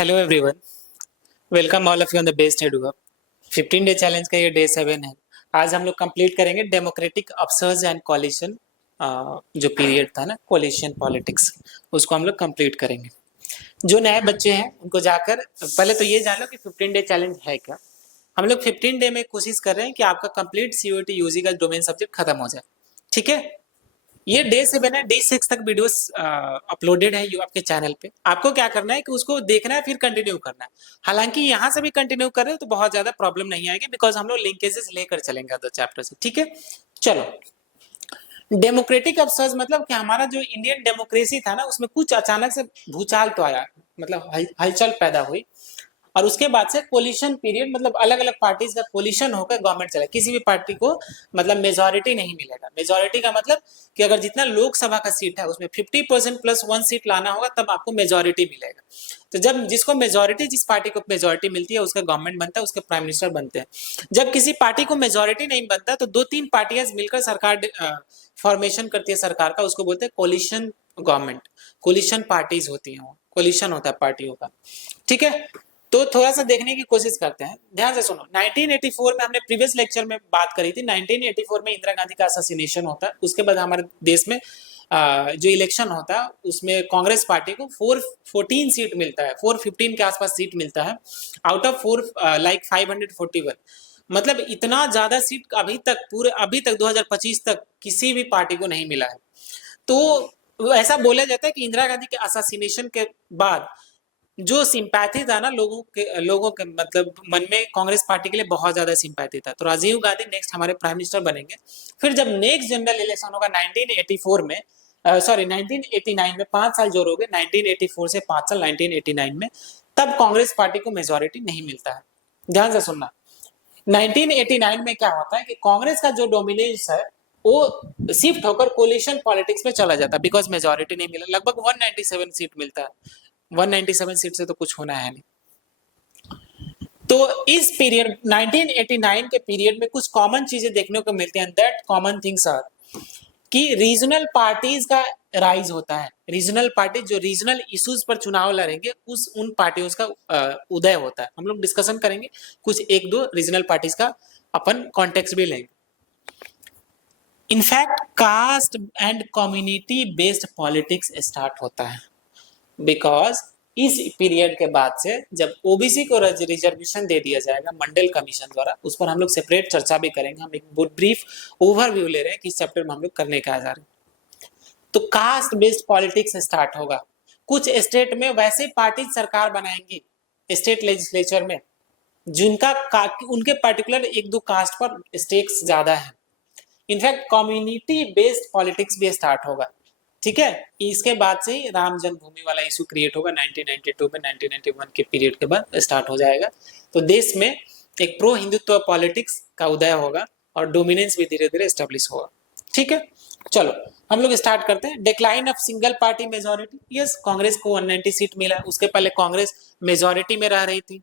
Hello everyone, welcome all of you on the best EduUp. 15 day challenge का ये day 7 है। आज हम लोग कंप्लीट करेंगे डेमोक्रेटिक अपसर्ज एंड कोलिशन। जो पीरियड था ना, कोलिशन पॉलिटिक्स, उसको हम लोग कंप्लीट करेंगे। जो नए बच्चे हैं उनको जाकर पहले तो ये जान लो कि 15 डे चैलेंज है क्या। हम लोग 15 डे में कोशिश कर रहे हैं कि आपका कंप्लीट सीओटी यूजी का डोमेन सब्जेक्ट खत्म हो जाए। ठीक है, ये डे 7 है, डे 6 तक वीडियोस अपलोडेड है यू आपके चैनल पे। आपको क्या करना है कि उसको देखना है, फिर कंटिन्यू करना है। हालांकि यहाँ से भी कंटिन्यू कर रहे हो तो बहुत ज्यादा प्रॉब्लम नहीं आएगी, बिकॉज हम लोग लिंकेजेस लेकर चलेंगे दो चैप्टर से। ठीक है, चलो। डेमोक्रेटिक अपसर्ज मतलब कि हमारा जो इंडियन डेमोक्रेसी था ना, उसमें कुछ अचानक से भूचाल तो आया, मतलब हलचल पैदा हुई। और उसके बाद से कोलिशन पीरियड, मतलब अलग अलग पार्टीज का कोलिशन होकर गवर्नमेंट चला। किसी भी पार्टी को मतलब मेजोरिटी नहीं मिलेगा। मेजोरिटी का मतलब कि अगर जितना लोकसभा का सीट है उसमें 50% प्लस 1 सीट लाना होगा, तब आपको मेजोरिटी मिलेगा। तो जब जिसको मेजोरिटी, जिस पार्टी को मेजोरिटी मिलती है उसका गवर्नमेंट बनता है, उसके प्राइम मिनिस्टर बनते हैं। जब किसी पार्टी को मेजोरिटी नहीं बनता तो 2-3 पार्टियां मिलकर सरकार फॉर्मेशन करती है सरकार का, उसको बोलते हैं कोलिशन गवर्नमेंट। कोलिशन पार्टीज होती हैं, कोलिशन होता है पार्टियों का। ठीक है, तो थोड़ा सा देखने की कोशिश करते हैं, ध्यान से सुनो। 1984 में हमने प्रीवियस लेक्चर में बात करी थी। 1984 में इंदिरा गांधी का असैसिनेशन होता है। उसके बाद हमारे देश में जो इलेक्शन होता है उसमें कांग्रेस पार्टी को 414 सीट मिलता है, 415 के आसपास सीट मिलता है, आउट ऑफ 541। मतलब इतना ज्यादा सीट अभी तक 2025 तक किसी भी पार्टी को नहीं मिला है। तो ऐसा बोला जाता है कि इंदिरा गांधी के असैसिनेशन के बाद जो सिंपैथी था ना लोगों के मतलब मन में कांग्रेस पार्टी के लिए बहुत ज्यादा सिंपैथी था। तो राजीव गांधी नेक्स्ट हमारे प्राइम मिनिस्टर बनेंगे। फिर जब नेक्स्ट जनरल इलेक्शन होगा 1984 में, 1989 में, 5 साल जोड़ हो गए, 1984 से 5 साल 1989 में, तब कांग्रेस पार्टी को मेजोरिटी नहीं मिलता है। ध्यान से सुनना, 1989 में क्या होता है कि कांग्रेस का जो डोमिनेंस है वो शिफ्ट होकर कोलिशन पॉलिटिक्स में चला जाता है, बिकॉज मेजोरिटी नहीं मिला। लगभग 197 सीट मिलता है। 197 सीट से तो कुछ होना है नहीं। तो इस पीरियड 1989 के पीरियड में कुछ कॉमन चीजें देखने को मिलती हैं। दैट कॉमन थिंग्स आर कि रीजनल पार्टीज का राइज होता है। रीजनल पार्टी जो रीजनल इश्यूज पर चुनाव लड़ेंगे, उन पार्टियों का उदय होता है। हम लोग डिस्कशन करेंगे कुछ एक दो रीजनल पार्टीज का, अपन कॉन्टेक्स्ट भी लेंगे। In fact caste and community based politics start होता है, बिकॉज इस पीरियड के बाद से जब ओबीसी को रिजर्वेशन दे दिया जाएगा मंडल कमीशन द्वारा, उस पर हम लोग सेपरेट चर्चा भी करेंगे। हम एक ब्रीफ ओवरव्यू ले रहे हैं कि इस चैप्टर में हम लोग करने का जा रहे हैं। तो कास्ट बेस्ड पॉलिटिक्स स्टार्ट होगा। कुछ स्टेट में वैसे पार्टी सरकार बनाएंगी स्टेट लेजिस्लेचर में जिनका उनके पर्टिकुलर एक दो कास्ट पर स्टेक्स ज्यादा है। इनफैक्ट कम्युनिटी बेस्ड पॉलिटिक्स भी स्टार्ट होगा। ठीक है, इसके बाद से ही राम जन्मभूमि वाला इशू क्रिएट होगा 1992 में। 1991 के पीरियड के बाद स्टार्ट हो जाएगा। तो देश में एक प्रो हिंदुत्व पॉलिटिक्स का उदय होगा और डोमिनेंस भी धीरे धीरे एस्टेब्लिश होगा। ठीक है, चलो हम लोग स्टार्ट करते हैं। Decline of single party majority. Yes, Congress को 190 सीट मिला। उसके पहले कांग्रेस मेजोरिटी में रह रही थी,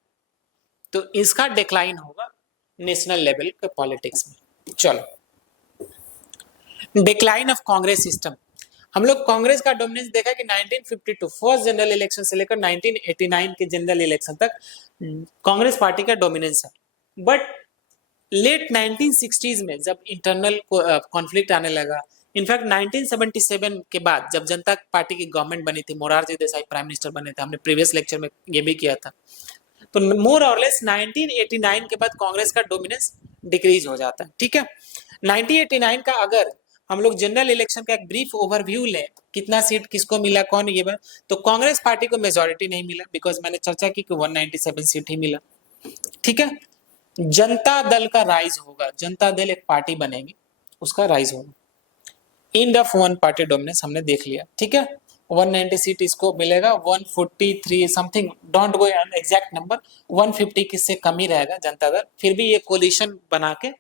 तो इसका डिक्लाइन होगा नेशनल लेवल के पॉलिटिक्स में। चलो, डिक्लाइन ऑफ कांग्रेस सिस्टम। हम लोग कांग्रेस का डोमिनेंस देखा कि 1952 फर्स्ट जनरल इलेक्शन से लेकर 1989 के जनरल इलेक्शन तक कांग्रेस पार्टी का डोमिनेंस है। बट लेट 1960s में जब इंटरनल कॉन्फ्लिक्ट आने लगा, इनफैक्ट 1977 के बाद जब जनता पार्टी की गवर्नमेंट बनी थी, मोरारजी देसाई प्राइम मिनिस्टर बने थे, हमने प्रीवियस लेक्चर में ये भी किया था, तो मोर और लेस 1989 के बाद कांग्रेस का डोमिनेंस डिक्रीज हो जाता है। ठीक है, 1989 का अगर हम लोग जनरल इलेक्शन का एक ब्रीफ ओवरव्यू लें, कितना सीट किसको मिला, कौन ये बात, तो कांग्रेस पार्टी को मेजोरिटी नहीं मिला, बिकॉज मैंने चर्चा की कि 197 सीट ही मिला। ठीक है, जनता दल का राइज होगा। जनता दल एक पार्टी बनेगी, उसका राइज होगा। End of one party dominance हमने देख लिया। ठीक है, 190 सीट इसको मिलेगा, 143 something, don't go exact number, 150 किससे कम ही रहेगा जनता दल। फिर भी ये कोलिशन बना के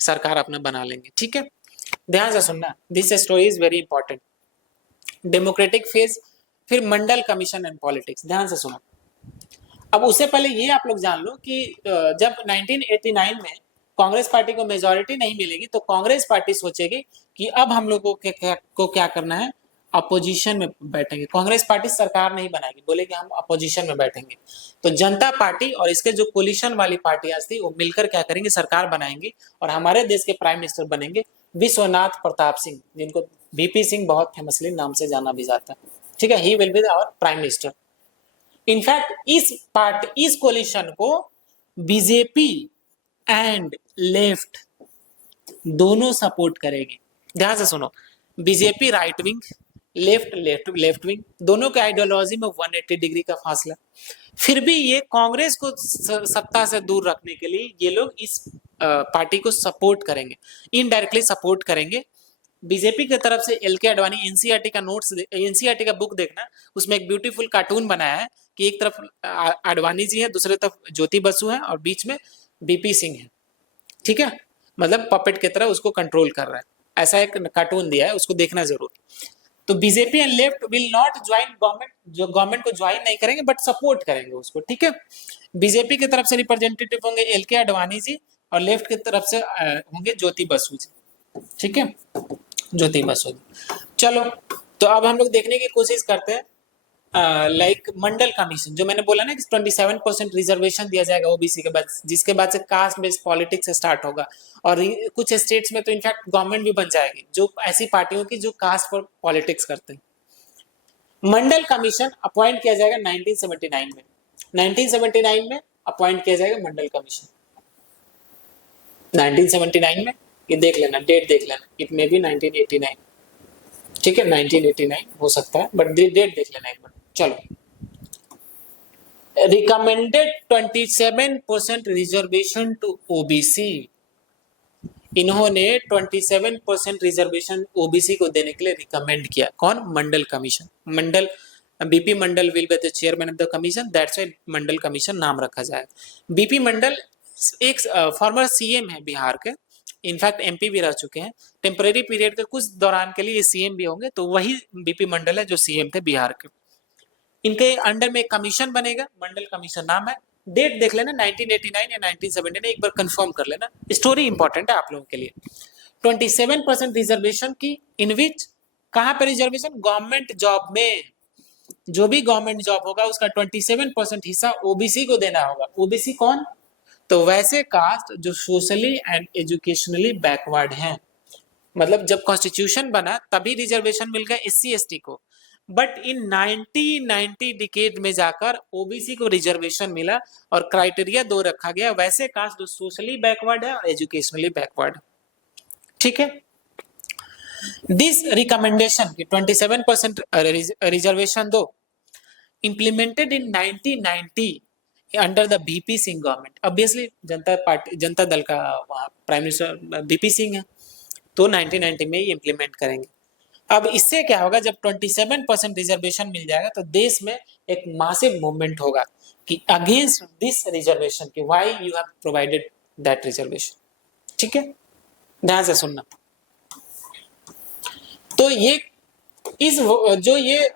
सरकार अपना बना लेंगे। ठीक है, ध्यान से सुनना, this story is very important. Democratic phase, फिर मंडल कमीशन एंड पॉलिटिक्स। ध्यान से सुनो। अब उससे पहले ये आप लोग जान लो कि जब 1989 में कांग्रेस पार्टी को मेजोरिटी नहीं मिलेगी, तो कांग्रेस पार्टी सोचेगी कि अब हम लोगों को क्या करना है, अपोजिशन में बैठेंगे। कांग्रेस पार्टी सरकार नहीं बनाएगी, बोलेगी हम अपोजिशन में बैठेंगे। तो जनता पार्टी और इसके जो कोलिशन वाली पार्टियां थी वो मिलकर क्या करेंगे, सरकार बनाएंगे और हमारे देश के प्राइम मिनिस्टर बनेंगे विश्वनाथ प्रताप सिंह, जिनको वीपी सिंह बहुत फेमसली नाम से जाना भी जाता है। ठीक है, he will be our prime minister. In fact इस कोलिशन को बीजेपी एंड लेफ्ट दोनों सपोर्ट करेगी। ध्यान से सुनो, BJP right wing, left wing, दोनों के आइडियोलॉजी में 180 डिग्री का फासला। फिर भी ये कांग्रेस को सत्ता से दूर रखने के लिए ये लोग इस पार्टी को सपोर्ट करेंगे, इनडायरेक्टली सपोर्ट करेंगे। बीजेपी की तरफ से एल के अडवाणी, एनसीईआरटी का नोट्स, एनसीईआरटी का बुक देखना, उसमें एक ब्यूटीफुल कार्टून बनाया है कि एक तरफ अडवाणी जी है, दूसरी तरफ ज्योति बसु है और बीच में बीपी सिंह है। ठीक है, मतलब पपेट की तरह उसको कंट्रोल कर रहा है, ऐसा एक कार्टून दिया है, उसको देखना जरूर। तो BJP and left will not join government, जो गवर्नमेंट को ज्वाइन नहीं करेंगे बट सपोर्ट करेंगे उसको। ठीक है, बीजेपी की तरफ से रिप्रेजेंटेटिव होंगे एल के अडवाणी जी और लेफ्ट की तरफ से होंगे ज्योति बसु जी। ठीक है, ज्योति बसु जी। चलो, तो अब हम लोग देखने की कोशिश करते हैं लाइक मंडल कमीशन, जो मैंने बोला ना कि 27% रिजर्वेशन दिया जाएगा ओबीसी के बाद, जिसके बाद से कास्ट बेस्ड पॉलिटिक्स स्टार्ट होगा। और कुछ स्टेट्स में तो इनफैक्ट गवर्नमेंट भी बन जाएगी जो ऐसी पार्टियों की जो कास्ट पर पॉलिटिक्स करते हैं। मंडल कमीशन अपॉइंट किया जाएगा 1979 में। 1979 में अपॉइंट किया जाएगा मंडल कमीशन, 1979 में। ये देख लेना, डेट देख लेना, इट मे बी 1989। ठीक है, 1989 हो सकता है, बट डेट देख लेना एक बार। चलो, रिकमेंडेड 27% रिजर्वेशन टू ओबीसी। इन्होंने 27% रिजर्वेशन ओबीसी को देने के लिए रिकमेंड किया। कौन? Mandal commission. Mandal, BP Mandal will be the chairman of the commission, that's why Mandal commission नाम रखा जाएगा। बीपी मंडल एक फॉर्मर सीएम है बिहार के, इनफैक्ट एमपी भी रह चुके हैं। टेम्परेरी पीरियड के कुछ दौरान के लिए सीएम भी होंगे, तो वही बीपी मंडल है जो सीएम थे बिहार के। इनके अंडर में एक कमीशन बनेगा, मंडल कमीशन नाम है। डेट देख लेना, 1989 या 1979, एक बार कंफर्म कर लेना, स्टोरी इंपॉर्टेंट है आप लोगों के लिए। 27% रिजर्वेशन की, इन विच, कहां पर रिजर्वेशन? गवर्नमेंट जॉब में। जो भी गवर्नमेंट जॉब होगा उसका 27% हिस्सा ओबीसी को देना होगा। ओबीसी कौन? तो वैसे कास्ट जो सोशली एंड एजुकेशनली बैकवर्ड हैं। मतलब जब कॉन्स्टिट्यूशन बना तभी रिजर्वेशन मिल गया एससी एसटी को, बट इन 1990 डिकेड में जाकर ओबीसी को रिजर्वेशन मिला और क्राइटेरिया दो रखा गया, वैसे कास्ट जो सोशली बैकवर्ड है और एजुकेशनली बैकवर्ड। ठीक है, दिस रिकमेंडेशन की 27% रिजर्वेशन दो implemented in 1990 under the BP Singh government. Obviously Janata party, Janata Dal का प्राइम मिनिस्टर बीपी सिंह है, तो 1990 में ही इंप्लीमेंट करेंगे। अब इससे क्या होगा, जब 27% रिजर्वेशन मिल जाएगा तो देश में एक मासिव मूवमेंट होगा कि अगेंस्ट दिस रिजर्वेशन, कि why you have provided that reservation. ठीक है, ध्यान से सुनना। तो ये इस जो ये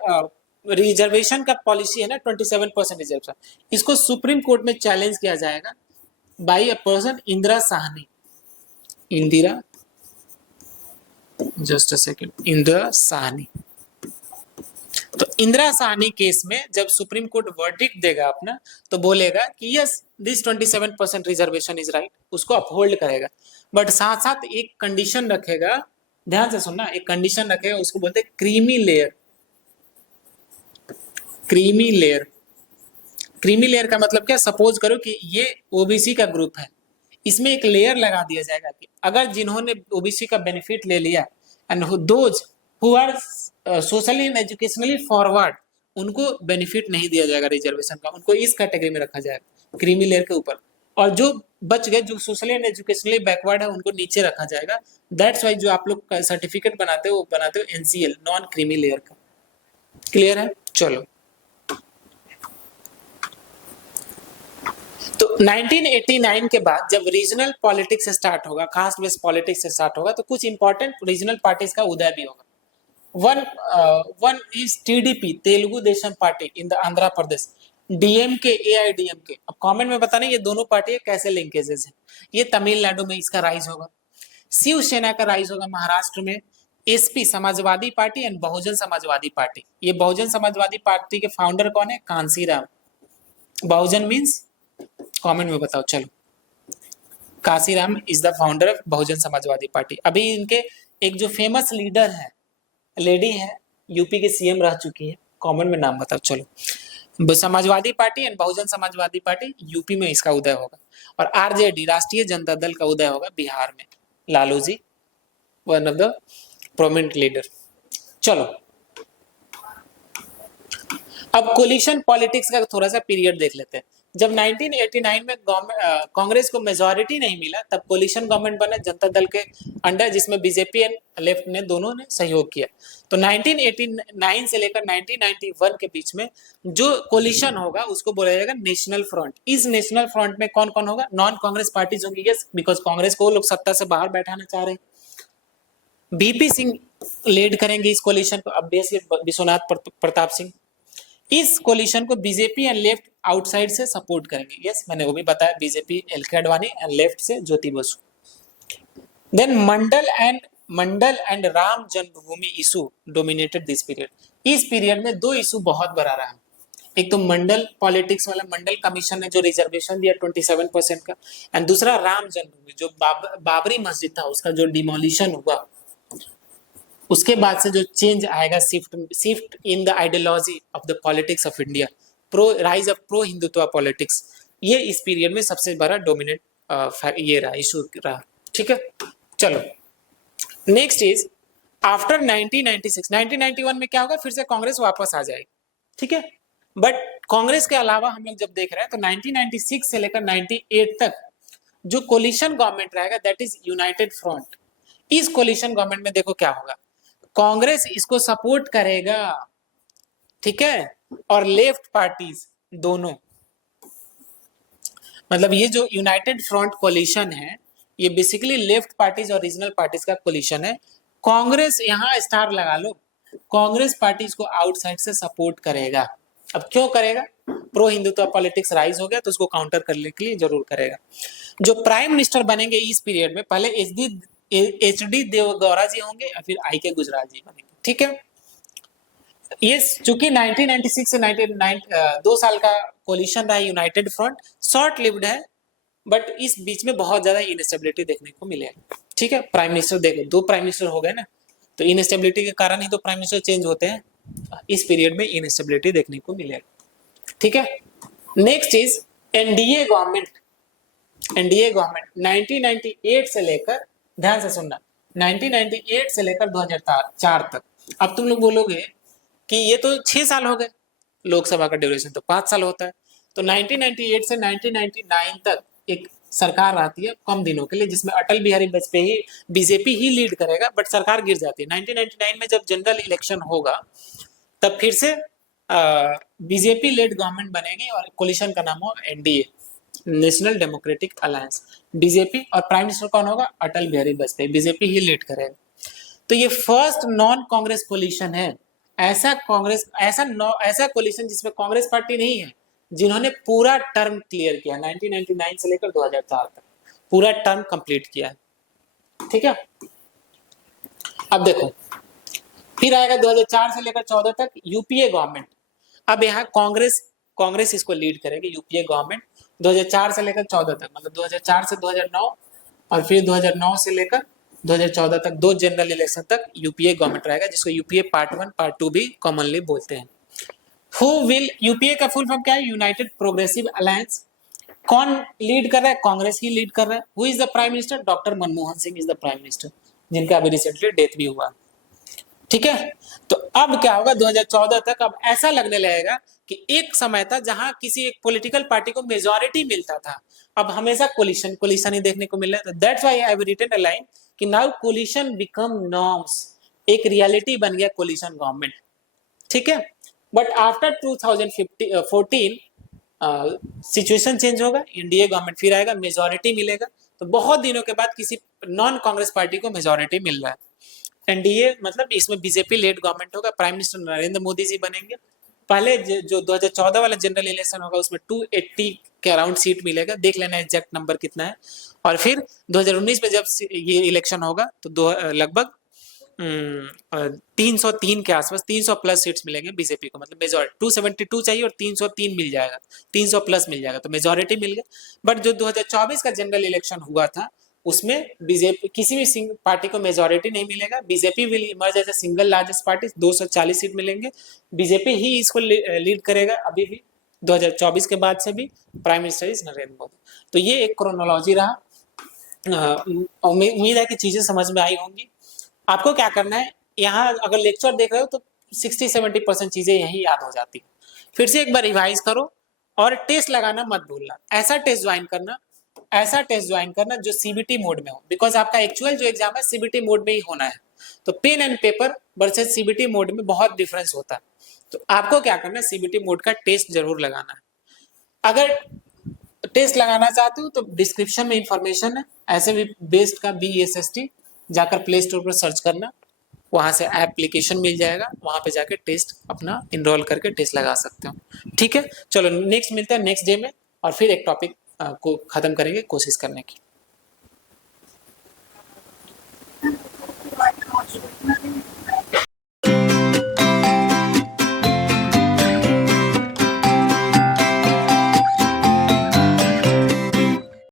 रिजर्वेशन का पॉलिसी है ना, 27% रिजर्वेशन, इसको सुप्रीम कोर्ट में चैलेंज किया जाएगा by a person Indira Sahni. Indira, just a second, Indira Sahni. तो इंदिरा साहनी केस में जब सुप्रीम कोर्ट वर्डिक्ट देगा अपना, तो बोलेगा कि yes this 27% reservation is right, उसको अपहोल्ड करेगा। बट साथ साथ एक कंडीशन रखेगा, ध्यान से सुनना, एक कंडीशन रखेगा, उसको बोलते हैं creamy layer. Creamy layer, creamy layer का मतलब क्या? सपोज करो कि ये ओबीसी का ग्रुप है, इसमें एक लेयर लगा दिया जाएगा कि अगर जिन्होंने ओबीसी का बेनिफिट ले लिया and those who are socially and educationally forward, उनको बेनिफिट नहीं दिया जाएगा रिजर्वेशन का, उनको इस कैटेगरी में रखा जाएगा क्रीमी लेयर के ऊपर। और जो बच गए, जो सोशली एंड एजुकेशनली बैकवर्ड है, उनको नीचे रखा जाएगा। दैट्स वाई जो आप लोग सर्टिफिकेट बनाते हो वो बनाते हो एनसीएल, नॉन क्रीमी लेयर का। क्लियर है? चलो, तो 1989 के बाद जब रीजनल पॉलिटिक्स स्टार्ट होगा, कास्ट बेस्ड पॉलिटिक्स स्टार्ट होगा, तो कुछ इंपॉर्टेंट रीजनल पार्टीज का उदय भी होगा। One is TDP, Telugu Desam party in the Andhra Pradesh, DMK, AIADMK. अब कमेंट में बताना ये दोनों पार्टी कैसे लिंकेजेस हैं। ये तमिलनाडु में इसका राइज होगा। शिवसेना का राइज होगा महाराष्ट्र में, SP Samajwadi party and Bahujan Samajwadi party. ये बहुजन समाजवादी पार्टी के फाउंडर कौन है? कांसीराम। बहुजन मीन्स कमेंट में बताओ। चलो, Kanshiram is the founder of Bahujan Samajwadi party. अभी इनके एक जो फेमस लीडर है, लेडी है, यूपी के सीएम रह चुकी है, कमेंट में नाम बताओ। चलो, Samajwadi party and Bahujan Samajwadi party UP में इसका उदय होगा, और आरजेडी राष्ट्रीय जनता दल का उदय होगा बिहार में, Lalu ji one of the prominent leader. चलो, अब कोलिशन पॉलिटिक्स का थोड़ा सा पीरियड देख लेते हैं। जब 1989 में कांग्रेस को मेजॉरिटी नहीं मिला, तब कोलिशन गवर्नमेंट बना जनता दल के अंडर, जिसमें बीजेपी एंड लेफ्ट ने दोनों ने सहयोग किया। तो 1989 से लेकर 1991 के बीच में जो कोलिशन होगा उसको बोला जाएगा नेशनल फ्रंट। इस नेशनल फ्रंट में कौन कौन होगा? नॉन कांग्रेस पार्टीज होंगी, यस, बिकॉज कांग्रेस को लोग सत्ता से बाहर बैठाना चाह रहे हैं। बीपी सिंह लीड करेंगे इस कोलिशन को, ऑब्वियसली विश्वनाथ प्रताप सिंह। इस कोलिशन को बीजेपी एंड लेफ्ट आउटसाइड से सपोर्ट करेंगे, यस, मैंने वो भी बताया, BJP LK Advani and left से Jyoti Basu. Then Mandal and Ram Janmabhoomi issue dominated this period. इस पीरियड में दो इशू बहुत बड़ा रहा। एक तो मंडल पॉलिटिक्स वाला, मंडल कमीशन ने जो रिजर्वेशन दिया 27% का, एंड दूसरा राम जन्मभूमि, जो बाबरी मस्जिद था उसका जो डिमोलिशन हुआ, उसके बाद से जो चेंज आएगा, shift in the ideology of the politics of India, rise of pro Hindutva politics, ये इस पीरियड में सबसे बड़ा डोमिनेट ये रहा, इशू रहा। ठीक है, चलो नेक्स्ट इज आफ्टर 1996, 1991 में क्या होगा? फिर से कांग्रेस वापस आ जाएगी। ठीक है, बट कांग्रेस के अलावा हम लोग जब देख रहे हैं तो 1996 से लेकर 98 तक जो कोलिशन गवर्नमेंट रहेगा, दैट इज यूनाइटेड फ्रंट। इस कोलिशन गवर्नमेंट में देखो क्या होगा, कांग्रेस इसको सपोर्ट करेगा, ठीक है, और लेफ्ट पार्टीज दोनों, मतलब ये जो यूनाइटेड फ्रंट कोलिशन है, ये बेसिकली लेफ्ट पार्टीज और रीजनल पार्टीज का कोलिशन है। कांग्रेस, यहां स्टार लगा लो, कांग्रेस पार्टीज को आउटसाइड से सपोर्ट करेगा। अब क्यों करेगा? प्रो हिंदुत्व पॉलिटिक्स राइज हो गया तो उसको काउंटर करने के लिए जरूर करेगा। जो प्राइम मिनिस्टर बनेंगे इस पीरियड में, पहले एचडी देवगौड़ा जी होंगे या फिर आई के गुजराल जी बनेंगे। ठीक है, ये चूंकि 1996 से 1999 2 साल का कोलिशन रहा यूनाइटेड फ्रंट, शॉर्ट लिव्ड है, बट इस बीच में बहुत ज्यादा इनस्टेबिलिटी देखने को मिलेगा। ठीक है, प्राइम मिनिस्टर देखो, 2 प्राइम मिनिस्टर हो गए ना, तो इनस्टेबिलिटी के कारण ही तो प्राइम मिनिस्टर चेंज होते हैं। इस पीरियड में इनस्टेबिलिटी देखने को मिलेगा। ठीक है, next is NDA government. NDA government 1998 से लेकर, ध्यान से सुनना, 1998 से लेकर 2004 तक। अब तुम लोग बोलोगे कि ये तो 6 साल हो गए, लोकसभा का ड्यूरेशन तो 5 साल होता है। तो 1998 से 1999 तक एक सरकार आती है कम दिनों के लिए, जिसमें अटल बिहारी वाजपेयी, बीजेपी ही लीड करेगा, बट सरकार गिर जाती है। 1999 में जब जनरल इलेक्शन होगा तब फिर से बीजेपी लेड गवर्नमेंट बनेगी और कोलिशन का नाम होगा NDA, national democratic alliance. BJP और प्राइम मिनिस्टर कौन होगा? अटल बिहारी वाजपेयी, बीजेपी ही लीड करेगा। तो ये फर्स्ट नॉन कांग्रेस कोलिशन है, ऐसा कोलिशन जिसमें कांग्रेस पार्टी नहीं है, जिन्होंने पूरा टर्म क्लियर किया 1999 से लेकर 2004 तक, पूरा टर्म कंप्लीट किया है। ठीक है, अब देखो फिर आएगा 2004 से लेकर 14 तक यूपीए गवर्नमेंट। अब यहाँ कांग्रेस इसको लीड करेगी, यूपीए गवर्नमेंट 2004 से लेकर 14 तक, मतलब 2004 से 2009 और फिर 2009 से लेकर 2014 तक 2 जनरल इलेक्शन तक यूपीए गवर्नमेंट रहेगा, जिसको यूपीए पार्ट 1 पार्ट 2 भी कॉमनली बोलते हैं। हु विल, यूपीए का फुल फॉर्म क्या है? United progressive alliance. कौन लीड कर रहा है? कांग्रेस ही लीड कर रहा है। Who is the prime minister? Doctor Manmohan Singh is the prime minister, जिनका अभी रिसेंटली डेथ भी हुआ। ठीक है, तो अब क्या होगा 2014 तक? अब ऐसा लगने लगेगा कि एक समय था जहां किसी एक पॉलिटिकल पार्टी को मेजॉरिटी मिलता था, अब हमेशा कोलिशन ही देखने को मिल रहा है। तो that's why I have written a line कि नाउ कोलिशन बिकम नॉर्म्स, एक रियलिटी बन गया कोलिशन गवर्नमेंट। ठीक है, बट आफ्टर 2014 सिचुएशन चेंज होगा, एनडीए गवर्नमेंट फिर आएगा, मेजॉरिटी मिलेगा। तो बहुत दिनों के बाद किसी नॉन कांग्रेस पार्टी को मेजॉरिटी मिल रहा है। एनडीए मतलब इसमें बीजेपी लेड गवर्नमेंट होगा, प्राइम मिनिस्टर नरेंद्र मोदी जी बनेंगे। पहले जो 2014 वाला जनरल इलेक्शन होगा उसमें 280 के अराउंड सीट मिलेगा, देख लेना एग्जैक्ट नंबर कितना है। और फिर 2019 में जब ये इलेक्शन होगा तो लगभग 303 के आसपास, 300 प्लस सीट्स मिलेंगे बीजेपी को, मतलब मेजोरिटी 272 चाहिए और 303 मिल जाएगा, 300 प्लस मिल जाएगा तो मेजोरिटी मिल गया। बट जो 2024 का जनरल इलेक्शन हुआ था उसमें बीजेपी किसी भी पार्टी को मेजोरिटी नहीं मिलेगा, BJP will emerge as a single largest party, 240 seat मिलेंगे, बीजेपी ही इसको लीड करेगा अभी भी, 2024 के बाद से भी prime minister is Narendra Modi. तो ये एक क्रोनोलॉजी रहा। उम्मीद है कि चीजें समझ में आई होंगी। आपको क्या करना है, यहाँ अगर लेक्चर देख रहे हो तो 60-70% चीजें यही याद हो जाती है। फिर से एक बार रिवाइज करो और टेस्ट लगाना मत भूलना। ऐसा टेस्ट ज्वाइन करना, ऐसा टेस्ट ज्वाइन करना जो सीबीटी मोड में हो, बिकॉज आपका एक्चुअल जो एग्जाम है सीबीटी मोड में ही होना है। तो pen and paper versus CBT mode में बहुत डिफरेंस होता है। तो आपको क्या करना है, सीबीटी मोड का टेस्ट जरूर लगाना है। अगर टेस्ट लगाना चाहते हो तो डिस्क्रिप्शन में इंफॉर्मेशन है ऐसे भी बेस्ड का BESST, जाकर प्ले स्टोर पर सर्च करना, वहां से एप्लीकेशन मिल जाएगा, वहां पे जाके टेस्ट अपना इनरोल करके टेस्ट लगा सकते हो। ठीक है, चलो नेक्स्ट मिलते हैं नेक्स्ट डे में, और फिर एक टॉपिक को खत्म करेंगे कोशिश करने की।